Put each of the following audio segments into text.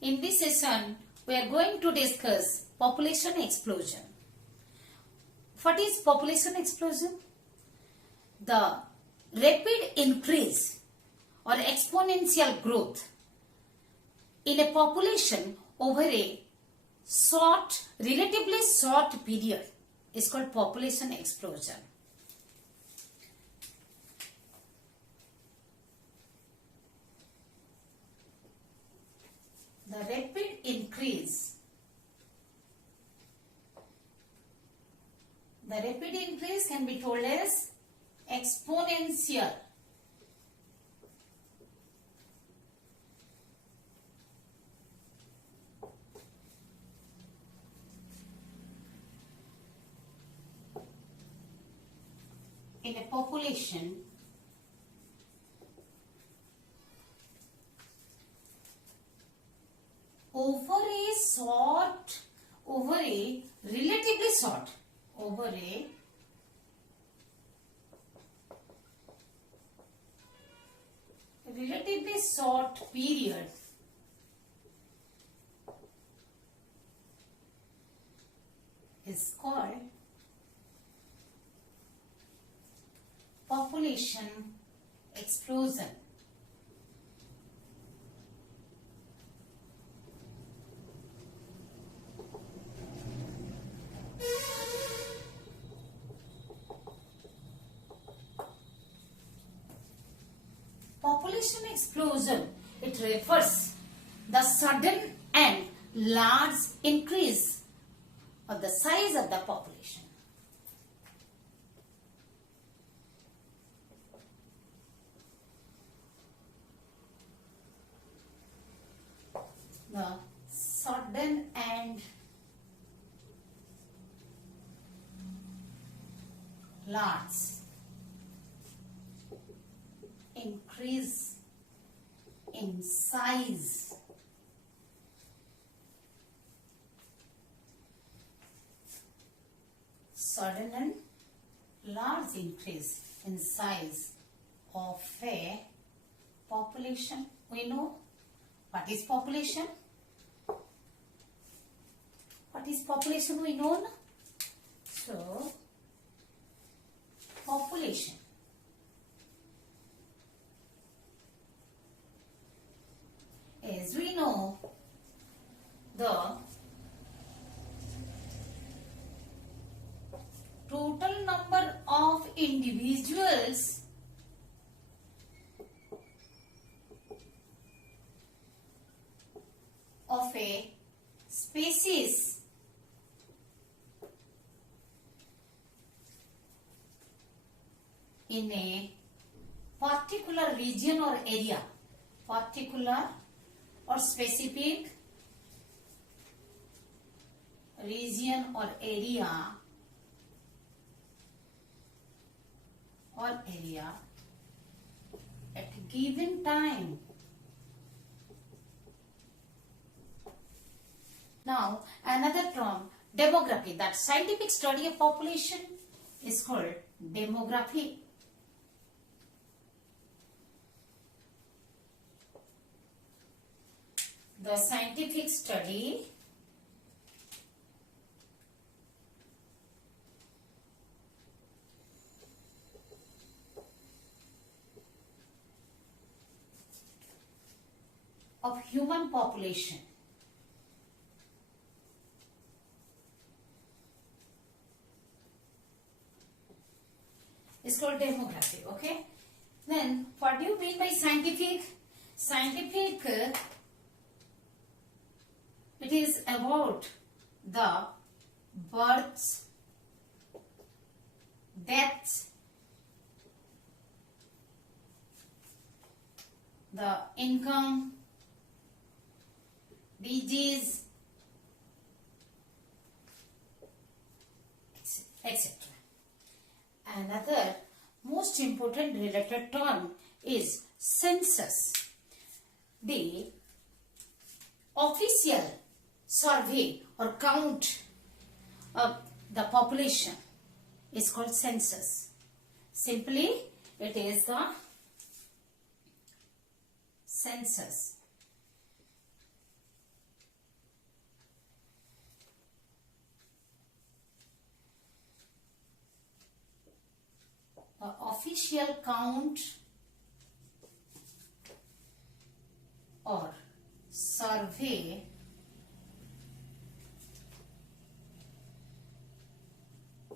In this session, we are going to discuss population explosion. What is population explosion? The rapid increase or exponential growth in a population over a relatively short period is called population explosion. The rapid increase can be told as exponential. In a population over a relatively short period is called population explosion. Population explosion, it refers the sudden and large increase of the size of the population. The sudden and large increase in size sudden and large increase in size of a population. We know what is population. What is population we know? So population as we know the total number of individuals of a species in a particular region or area, particular or specific region or area at a given time. Now another term, demography, that scientific study of population is called demography. The scientific study of human population is called demography. Okay, then what do you mean by scientific? Scientific, it is about the births, deaths, the income, disease, etc. Another most important related term is census. The official survey or count of the population is called census. Simply, it is the census. official count or survey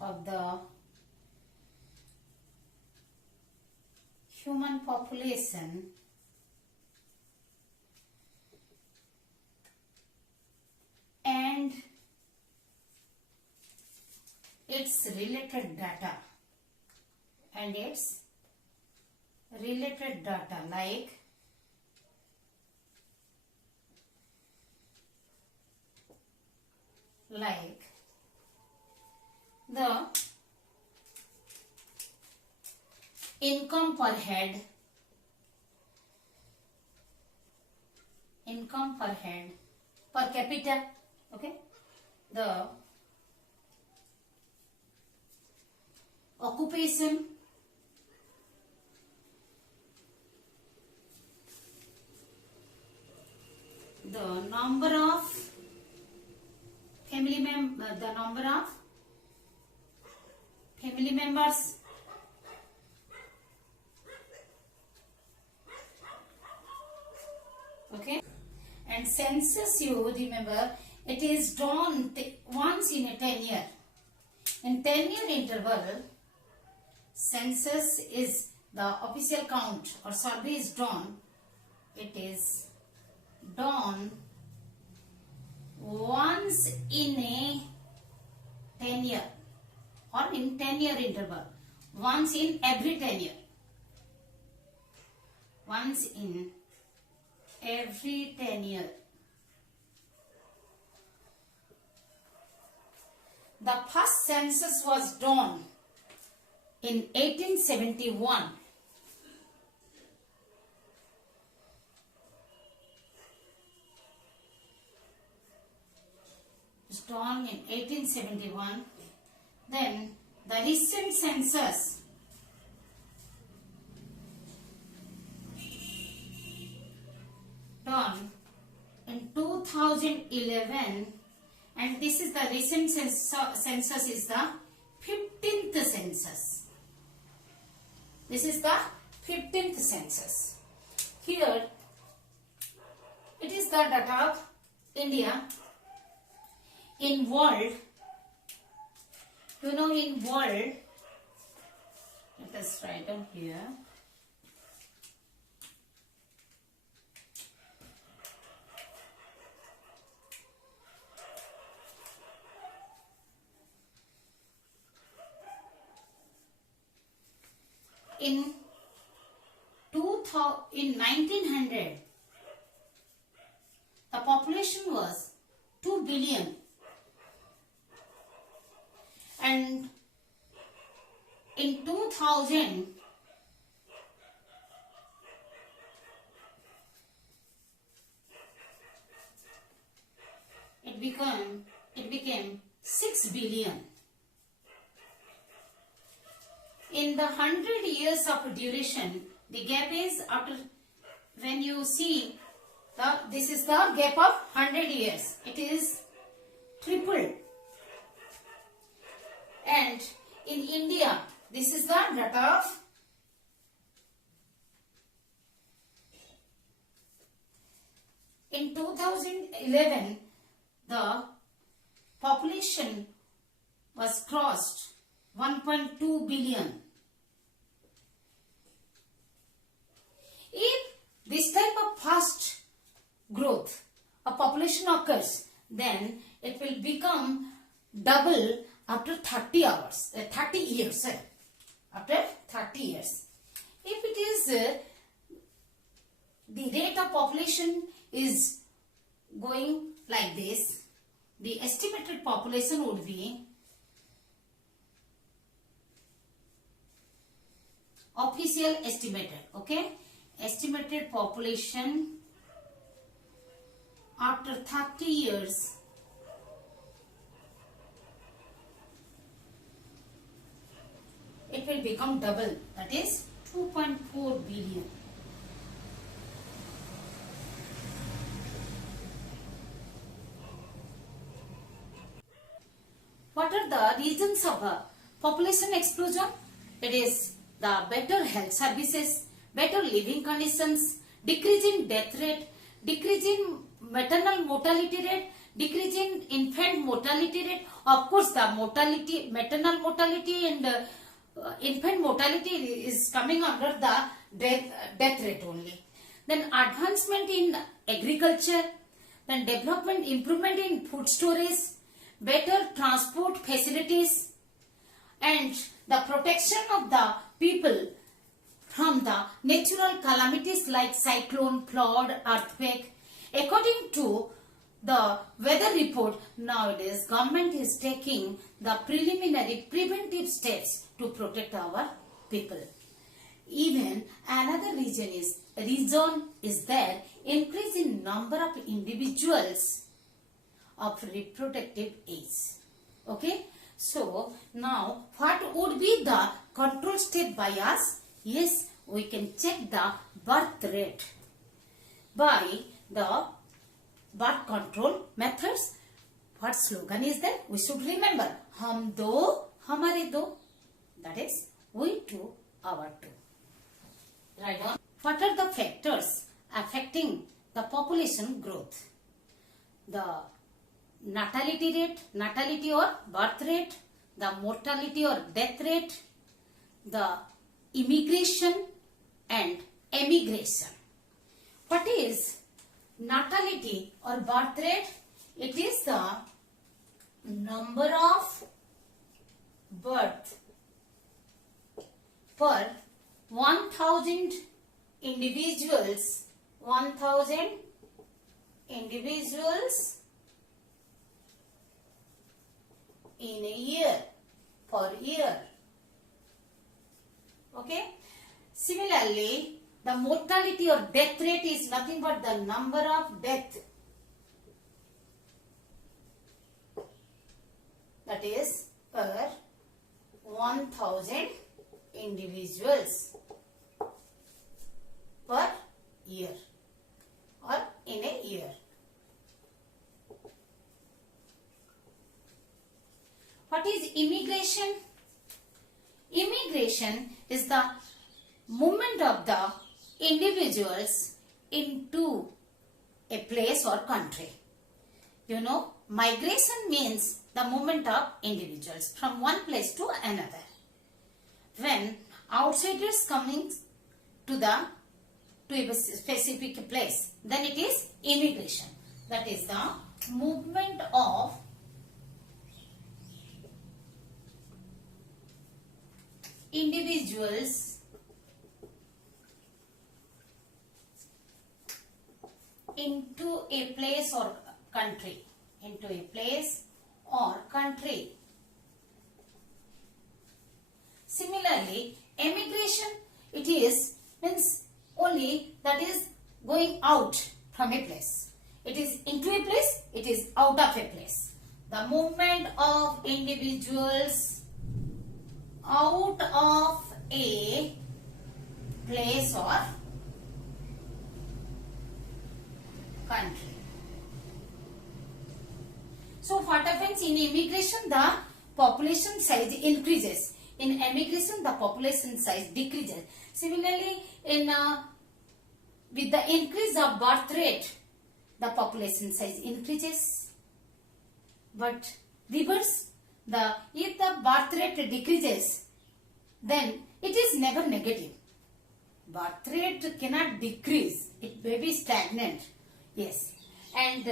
of the human population and its related data like the income per head, per capita, okay, the occupation, the number of family members, okay, and census, you remember, it is done once in a 10-year. In 10-year interval, census is the official count or survey is done. It is done once in a 10-year or in 10-year interval. Once in every 10 year. Once in every 10 year. The first census was done in 1871. It was done in 1871. Then the recent census done in 2011, and this is the recent census is the 15th census. This is the 15th census. Here it is the data of India. In world, you know, in world, let us write down here. In 1900, the population was 2 billion, and in 2000 it became 6 billion. In the 100 years of duration, the gap is after, when you see this is the gap of 100 years, it is tripled. And in India, this is the data of in 2011, the population was crossed 1.2 billion. If this type of fast growth of population occurs, then it will become double after 30 years. After 30 years. If it is the rate of population is going like this, the estimated population would be official estimated, okay? Estimated population after 30 years it will become double, that is 2.4 billion. What are the reasons of population explosion? It is the better health services, better living conditions, decrease in death rate, decrease in maternal mortality rate, decrease in infant mortality rate. Of course, the mortality, maternal mortality and infant mortality is coming under the death rate only. Then advancement in agriculture, then development, improvement in food storage, better transport facilities, and the protection of the people from the natural calamities like cyclone, flood, earthquake. According to the weather report, nowadays government is taking the preliminary preventive steps to protect our people. Even another reason is there increase in number of individuals of reproductive age. Okay, so now what would be the control step by us? Yes, we can check the birth rate by the birth control methods. What slogan is there? We should remember, hum do hamare do, that is we two our two. Right on. What are the factors affecting the population growth? The natality rate, natality or birth rate, the mortality or death rate, the immigration and emigration. What is natality or birth rate? It is the number of birth per 1000 individuals, 1000 individuals in a year, per year. Okay. Similarly, the mortality or death rate is nothing but the number of death, that is per 1000 individuals per year or in a year. What is immigration? Immigration is the movement of the individuals into a place or country. You know, migration means the movement of individuals from one place to another. When outsiders coming to a specific place, then it is immigration. That is the movement of individuals into a place or country, into a place or country. Similarly, emigration, it is means only that is going out from a place. It is into a place, it is out of a place. The movement of individuals out of a place or country. So what happens in immigration? The population size increases. In emigration, the population size decreases. Similarly, with the increase of birth rate, the population size increases. But reverse, if the birth rate decreases, then it is never negative. Birth rate cannot decrease; it may be stagnant. Yes, and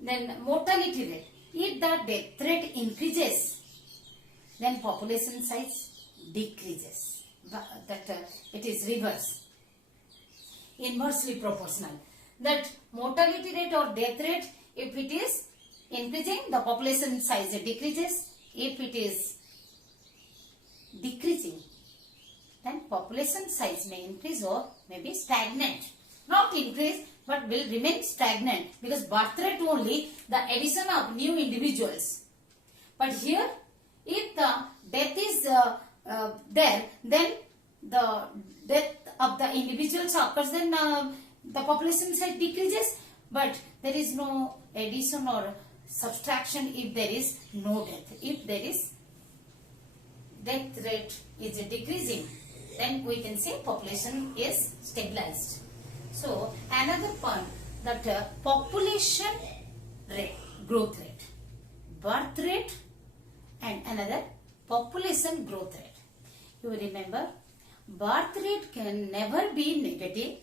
then mortality rate. If the death rate increases, then population size decreases. It is reverse, inversely proportional. That mortality rate or death rate, if it is increasing, the population size decreases. If it is decreasing, then population size may increase or may be stagnant. Not increase, but will remain stagnant, because birth rate only the addition of new individuals. But here, if the death is there, then the death of the individuals occurs, then the population size decreases, but there is no addition or subtraction if there is no death. If there is death rate is decreasing, then we can say population is stabilized. So another point, that population rate, growth rate, birth rate, and another population growth rate. You remember, birth rate can never be negative.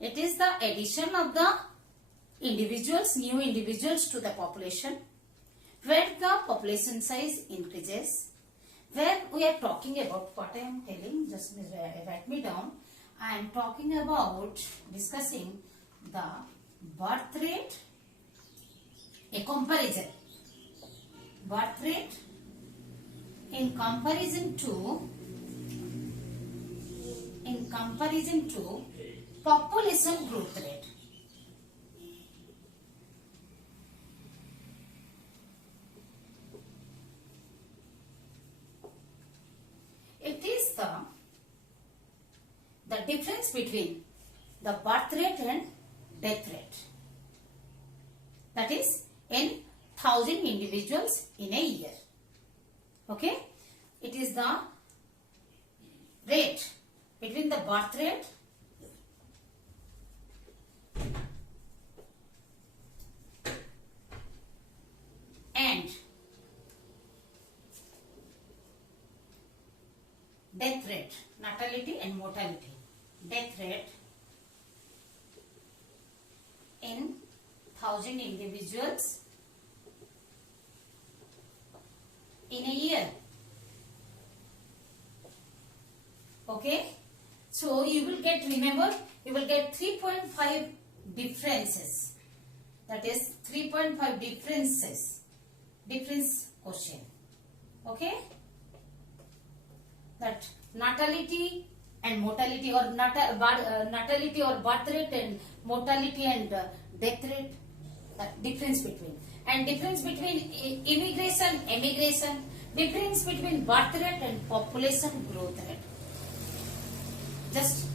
It is the addition of the individuals, new individuals to the population, where the population size increases. Where we are talking about, what I am telling, just write me down. I am talking about discussing the birth rate, a comparison. Birth rate in comparison to population growth rate. It is the difference between the birth rate and death rate. That is in 1,000 individuals in a year. Okay? It is the rate between the birth rate and death rate, natality and mortality. Death rate in 1,000 individuals in a year. Okay, so you will get, remember, you will get 3.5 differences. That is 3.5 difference question. Okay, that natality and mortality, or natality or birth rate and mortality and death rate, difference between, and difference between immigration, emigration, difference between birth rate and population growth rate. Just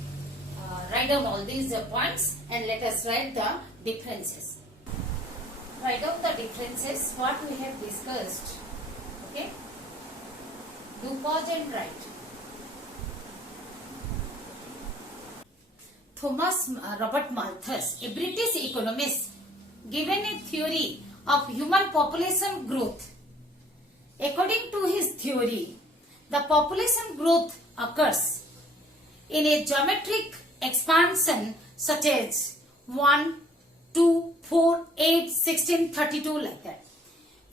write down all these points and let us write the differences. Write down the differences what we have discussed. Okay, do pause and write. Thomas Robert Malthus, a British economist, given a theory of human population growth. According to his theory, the population growth occurs in a geometric expansion such as 1, 2, 4, 8, 16, 32 like that.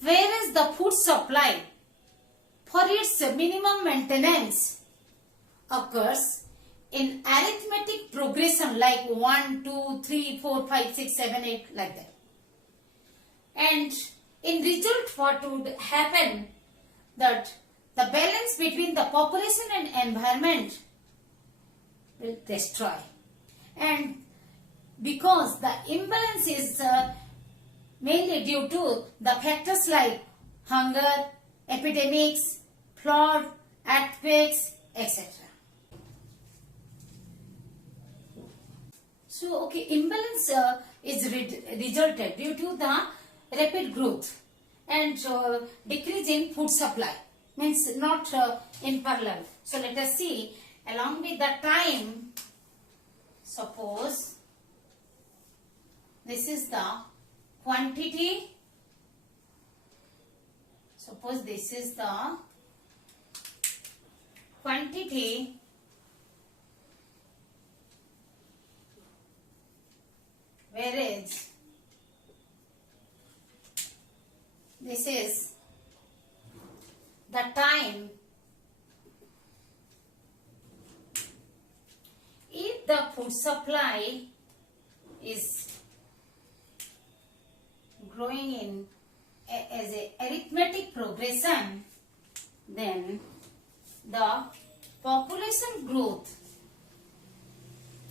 Whereas the food supply for its minimum maintenance occurs in arithmetic progression like 1, 2, 3, 4, 5, 6, 7, 8 like that. And in result, what would happen, that the balance between the population and environment will destroy. And because the imbalance is mainly due to the factors like hunger, epidemics, flood, earthquakes, etc. So, okay, imbalance is resulted due to the rapid growth and decrease in food supply, means not in parallel. So, let us see, along with the time, suppose this is the quantity, suppose this is the quantity whereas this is the time. If the food supply is growing in as a arithmetic progression, then the population growth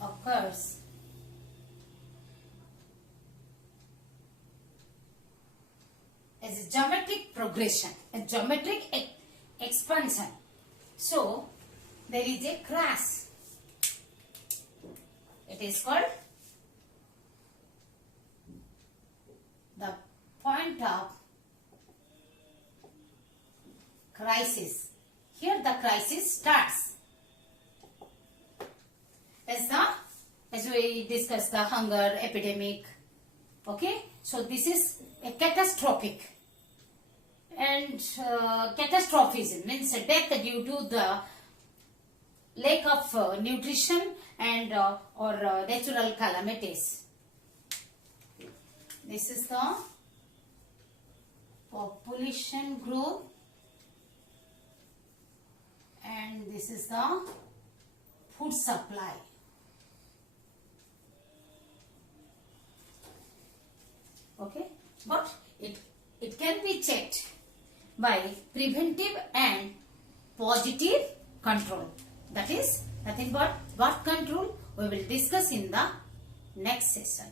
occurs as a geometric progression, a geometric expansion. So, there is a crash. It is called the point of crisis. Here the crisis starts. as we discussed, the hunger epidemic. Okay, so this is a catastrophic, and catastrophism means a death due to the lack of nutrition and or natural calamities. This is the population growth, and this is the food supply. Okay, but it can be checked by preventive and positive control. That is nothing but birth control. We will discuss in the next session.